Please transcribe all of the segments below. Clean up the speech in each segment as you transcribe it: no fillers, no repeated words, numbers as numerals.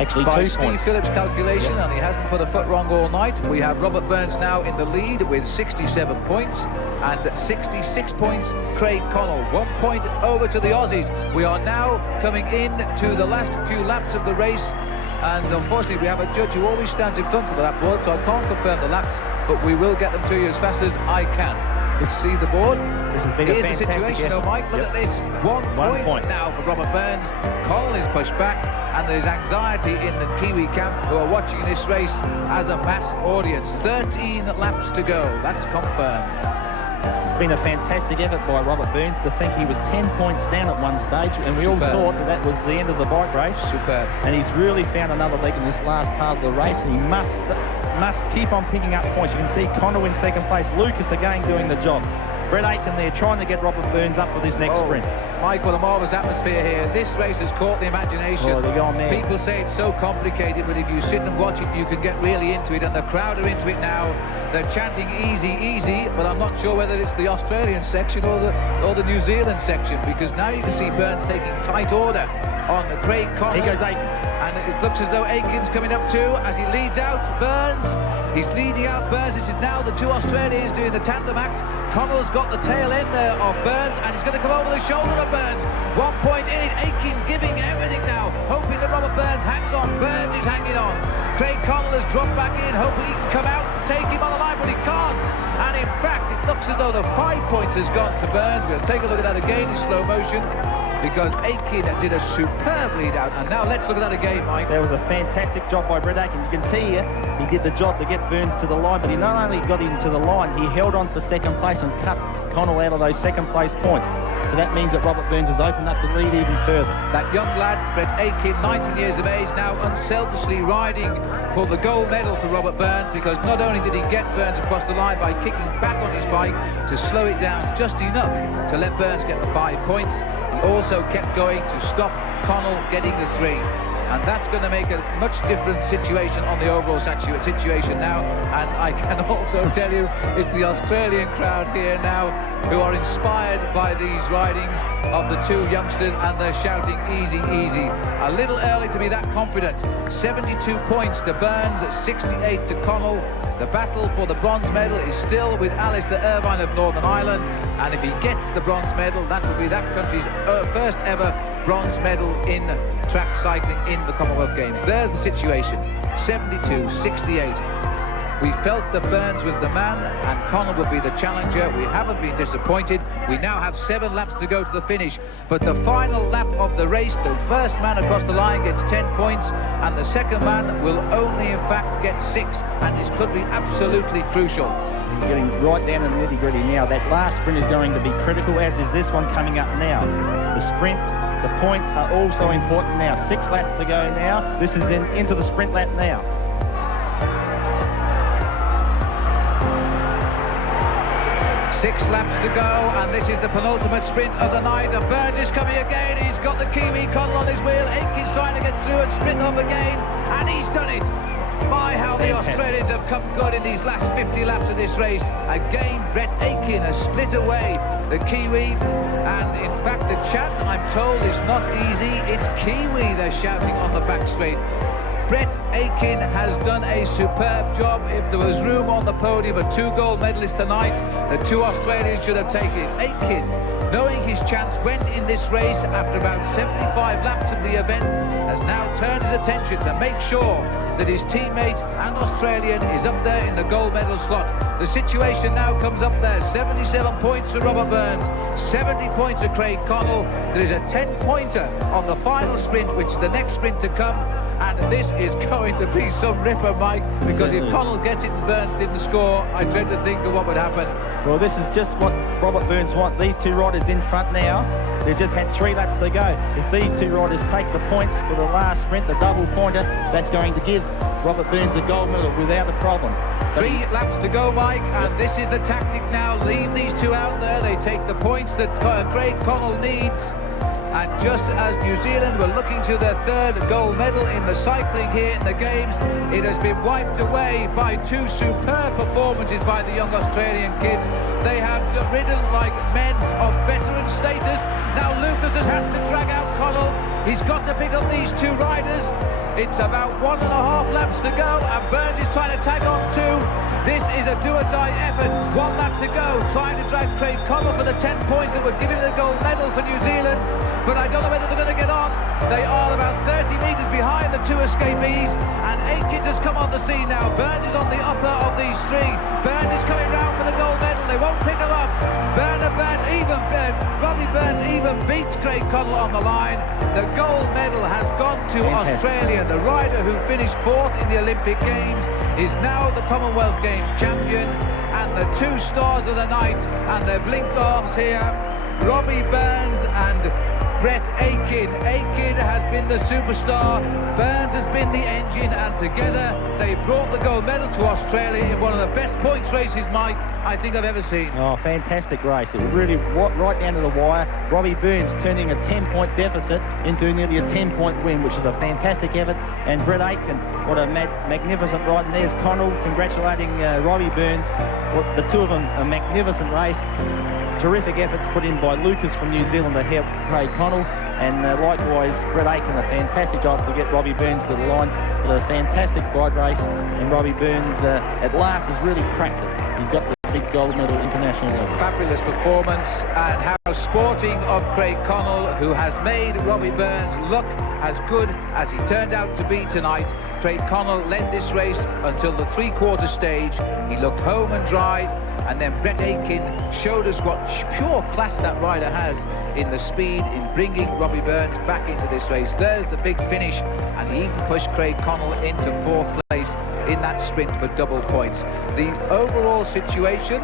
Actually, by 2 Steve points. Phillips' calculation, and he hasn't put a foot wrong all night. We have Robert Burns now in the lead with 67 points, and 66 points Craig Connell. 1 point over to the Aussies. We are now coming in to the last few laps of the race, and unfortunately we have a judge who always stands in front of the lap board, so I can't confirm the laps, but we will get them to you as fast as I can. Let's see the board. This has been Here's a fantastic the situation, effort. though, Mike. Look at this. One point now for Robert Burns. Connell is pushed back, and there's anxiety in the Kiwi camp who are watching this race as a mass audience. 13 laps to go. That's confirmed. It's been a fantastic effort by Robert Burns. To think he was 10 points down at one stage, and we all thought that was the end of the bike race. Superb. And he's really found another leg in this last part of the race, and he must keep on picking up points. You can see Connell in second place, Lucas again doing the job. Brett Aitken there trying to get Robert Burns up for this next sprint. Mike, what a marvellous atmosphere here. This race has caught the imagination. Oh, they're going there. People say it's so complicated, but if you sit and watch it, you can get really into it, and the crowd are into it now. They're chanting easy, easy, but I'm not sure whether it's the Australian section or the New Zealand section, because now you can see Burns taking tight order on Craig Connell. Here goes Aitken. And it looks as though Aiken's coming up too as he leads out Burns. He's leading out Burns. This is now the two Australians doing the tandem act. Connell's got the tail end there of Burns, and he's going to come over the shoulder of Burns. 1 point in it. Aiken's giving everything now, hoping that Robert Burns hangs on. Burns is hanging on. Craig Connell has dropped back in, hoping he can come out and take him on the line, but he can't. And in fact, it looks as though the 5 points has gone to Burns. We'll take a look at that again in slow motion, because Aiken did a superb lead out. And now let's look at that again, Mike. That was a fantastic job by Brett Aitken. You can see here, he did the job to get Burns to the line, but he not only got him to the line, he held on for second place and cut Connell out of those second place points. So that means that Robert Burns has opened up the lead even further. That young lad, Brett Aitken, 19 years of age, now unselfishly riding for the gold medal for Robert Burns, because not only did he get Burns across the line by kicking back on his bike to slow it down just enough to let Burns get the 5 points, he also kept going to stop Connell getting the 3. And that's going to make a much different situation on the overall situation now. And I can also tell you, it's the Australian crowd here now who are inspired by these ridings of the two youngsters, and they're shouting easy, easy. A little early to be that confident. 72 points to Burns, 68 to Connell. The battle for the bronze medal is still with Alistair Irvine of Northern Ireland, and if he gets the bronze medal, that will be that country's first ever bronze medal in track cycling in the Commonwealth Games. There's the situation, 72-68. We felt that Burns was the man and Connell would be the challenger. We haven't been disappointed. We now have 7 laps to go to the finish, but the final lap of the race, the first man across the line gets 10 points, and the second man will only in fact get 6, and this could be absolutely crucial. Getting right down to the nitty-gritty now. That last sprint is going to be critical, as is this one coming up now. The sprint, the points are also important now. 6 laps to go now. This is into the sprint lap now. 6 laps to go, and this is the penultimate sprint of the night, and Burns is coming again. He's got the Kiwi Connell on his wheel. Aiken's trying to get through and sprint off again, and he's done it. My, how the Australians have come good in these last 50 laps of this race. Again, Brett Aitken has split away the Kiwi, and in fact the chant, I'm told, is not easy. It's Kiwi they're shouting on the back straight. Brett Aitken has done a superb job. If there was room on the podium for 2 gold medalists tonight, the 2 Australians should have taken it. Aitken, knowing his chance, went in this race after about 75 laps of the event, has now turned his attention to make sure that his teammate and Australian is up there in the gold medal slot. The situation now comes up there. 77 points for Robert Burns, 70 points for Craig Connell. There is a 10-pointer on the final sprint, which is the next sprint to come. And this is going to be some ripper, Mike, because if Connell gets it and Burns didn't score, I dread to think of what would happen. Well, this is just what Robert Burns wants. These 2 riders in front now, they've just had 3 laps to go. If these 2 riders take the points for the last sprint, the double pointer, that's going to give Robert Burns the gold medal without a problem. 3 laps to go, Mike, and this is the tactic now. Leave these 2 out there. They take the points that Craig Connell needs. And just as New Zealand were looking to their 3rd gold medal in the cycling here in the Games, it has been wiped away by 2 superb performances by the young Australian kids. They have ridden like men of veteran status. Now Lucas has had to drag out Connell. He's got to pick up these 2 riders. It's about 1.5 laps to go, and Burns is trying to tag on too. This is a do-or-die effort. 1 lap to go, trying to drag Craig Connell for the 10 points that would give him the gold medal for New Zealand. But I don't know whether they're going to get on. They are about 30 metres behind the two escapees, and Aikins has come on the scene now. Burns is on the upper of these three. Burns is coming round for the gold medal. They won't pick him up. Robbie Burns even beats Craig Connell on the line. The gold medal has gone to Australia. The rider who finished 4th in the Olympic Games is now the Commonwealth Games champion, and the two stars of the night, and they've linked arms here. Robbie Burns and Brett Aiken. Aiken has been the superstar, Burns has been the engine, and together they brought the gold medal to Australia in one of the best points races, Mike, I think I've ever seen. Oh, fantastic race. It really right down to the wire. Robbie Burns turning a 10-point deficit into nearly a 10-point win, which is a fantastic effort. And Brett Aiken, what a magnificent ride. And there's Connell congratulating Robbie Burns. The two of them, a magnificent race. Terrific efforts put in by Lucas from New Zealand to help Craig Connell, and likewise Brett Aiken, a fantastic job to get Robbie Burns to the line for a fantastic ride race. And Robbie Burns at last has really cracked it. He's got the big gold medal international level. Fabulous performance, and how sporting of Craig Connell, who has made Robbie Burns look as good as he turned out to be tonight. Craig Connell led this race until the three-quarter stage. He looked home and dry, and then Brett Aiken showed us what pure class that rider has in the speed in bringing Robbie Burns back into this race. There's the big finish, and he even pushed Craig Connell into 4th place in that sprint for double points. The overall situation,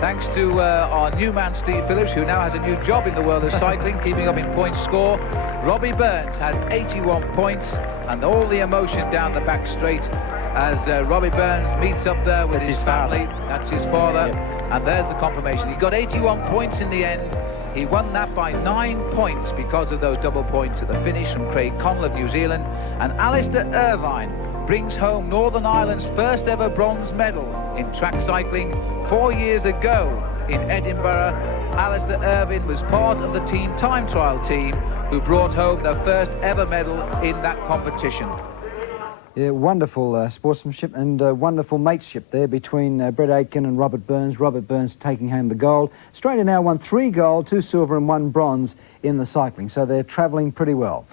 thanks to our new man Steve Phillips, who now has a new job in the world of cycling, keeping up in points score. Robbie Burns has 81 points, and all the emotion down the back straight as Robbie Burns meets up there with his family. That's his father. Yep. And there's the confirmation. He got 81 points in the end. He won that by 9 points because of those double points at the finish from Craig Connell of New Zealand. And Alistair Irvine brings home Northern Ireland's first ever bronze medal in track cycling 4 years ago in Edinburgh. Alistair Irvine was part of the team time trial team who brought home their first ever medal in that competition. Yeah, wonderful sportsmanship and wonderful mateship there between Brett Aiken and Robert Burns. Robert Burns taking home the gold. Australia now won 3 gold, 2 silver and 1 bronze in the cycling, so they're travelling pretty well.